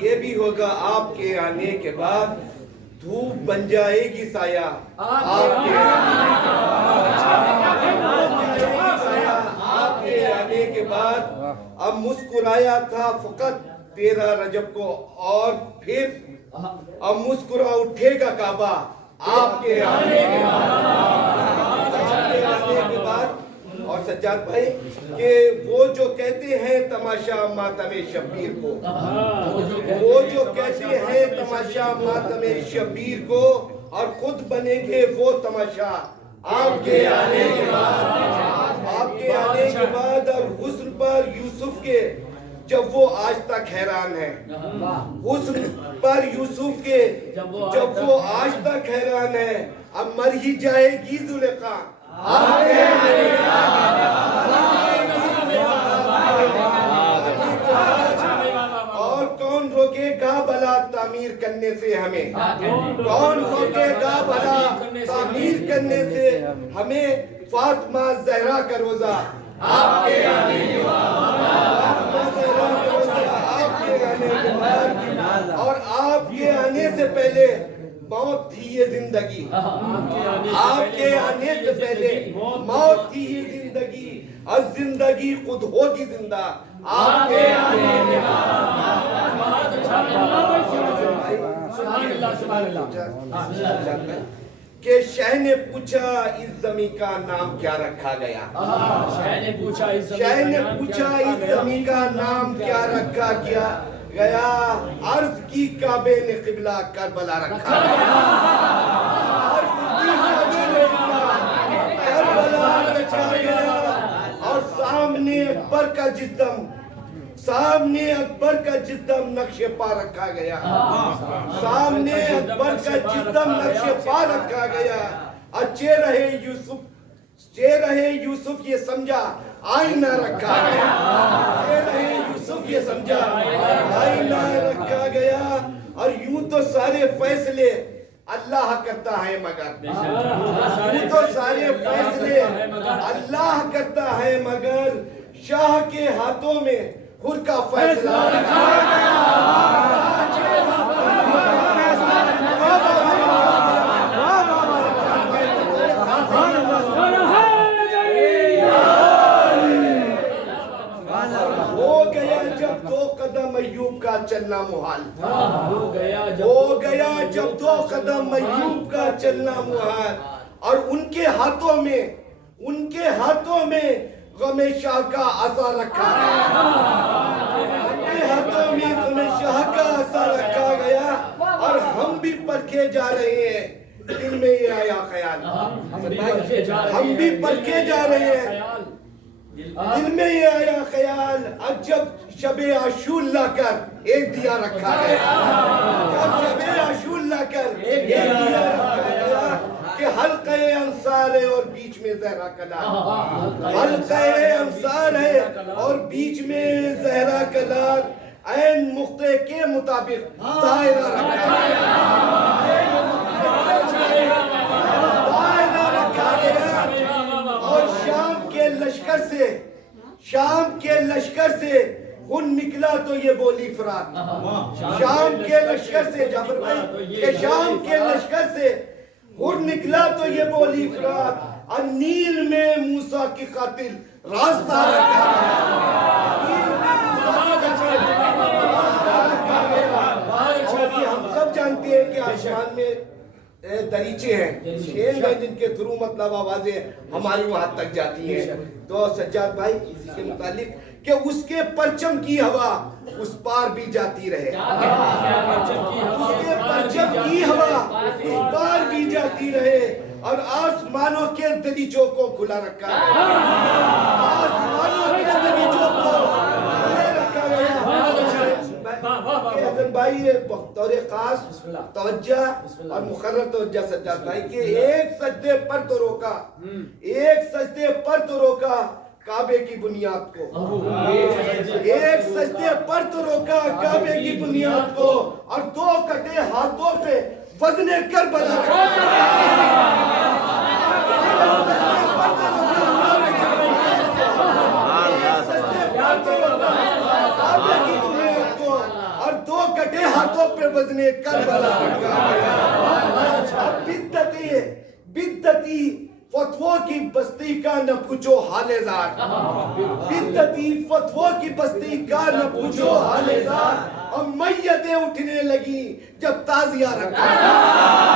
یہ بھی ہوگا آپ کے آنے کے بعد دھوپ بن جائے گی سایہ آپ کے آنے کے بعد اب مسکرایا تھا فقط 13 رجب کو اور پھر اب مسکرا اٹھے گا کعبہ آپ کے آنے کے بعد اور سجاد بھائی کہ وہ جو کہتے ہیں تماشا ماتم شبیر کو وہ جو کہتے ہیں تماشا ماتم شبیر کو اور خود بنیں گے وہ تماشا آپ کے آنے کے بعد اور حسن پر یوسف کے جب وہ آج تک حیران ہے حسن پر یوسف کے جب وہ آج تک حیران ہے اب مر ہی جائے گی زلیخا اور کون روکے گا بھلا تعمیر کرنے سے ہمیں کون روکے گا بھلا تعمیر کرنے سے ہمیں فاطمہ زہرا کا روزہ آپ کے آنے کے بعد اور آپ کے آنے سے پہلے موت تھی یہ زندگی آپ کے آنے سے پہلے موت تھی یہ زندگی اور زندگی خود ہوگی زندہ آپ کے آنے کے بعد کہ شہ نے پوچھا اس زمین کا نام کیا رکھا گیا شہ نے پوچھا اس زمین کا نام کیا رکھا گیا عرض کی کعبے نے قبلہ کربلا رکھا گیا اور سامنے اکبر کا جسم نقش پا رکھا گیا سامنے اکبر کا جسم نقش پا رکھا گیا اچھے رہے یوسف یہ سمجھا آئینہ رکھا گیا اور یوں تو سارے فیصلے اللہ کرتا ہے مگر شاہ کے ہاتھوں میں خود کا فیصلہ ہو گیا جب 2 قدم ایوب کا چلنا محال ہو گیا جب 2 قدم ایوب کا چلنا محال اور ان کے ہاتھوں میں غم شاہ کا عصا رکھا گیا اور ہم بھی پرکھے جا رہے ہیں دل میں یہ آیا خیال ہم بھی پرکھے جا رہے ہیں دل میں یہ آیا خیال اب جب شب عاشور لا کر ایک دیا رکھا گیا کہ حلقہ انصار ہے اور بیچ میں زہرا کلار حلقہ انصار ہے اور بیچ میں زہرا کلار عین مقطع کے مطابق دائرہ رکھا گیا اور شام کے لشکر سے خون نکلا تو یہ بولی فرات شام کے لشکر سے جعفر بھائی کہ شام کے لشکر سے خون نکلا تو یہ بولی فرات اور نیل میں موسیٰ کی قاتل راستہ رکھا ہم سب جانتے ہیں کہ آسمان میں دریچے ہیں شیر ہیں جن کے تھرو مطلب آوازیں ہماری وہاں تک جاتی ہیں تو سجاد بھائی اسی کے متعلق کہ اس کے پرچم کی ہوا اس پار بھی جاتی رہے اس کے پرچم کی ہوا اس پار بھی جاتی رہے اور آسمانوں کے دریچوں کو کھلا رکھا گیا آسمانوں کے دریچوں کو کھلا رکھا گیا حسن بھائی بطور خاص توجہ اور مقرر توجہ سجاد بھائی کہ ایک سجدے پر تو روکا کعبے کی بنیاد کو ایک سجدے پر تو روکا کعبے کی بنیاد کو اور 2 کٹے ہاتھوں پہ وزن کربلا کعبے کی آنکھوں پہ وزن کربلا اب بدتی فتووں کی بستی کا نہ پوچھو حال زار بدتی فتووں کی بستی کا نہ پوچھو حال زار اب میتیں اٹھنے لگی جب تازیہ رکھا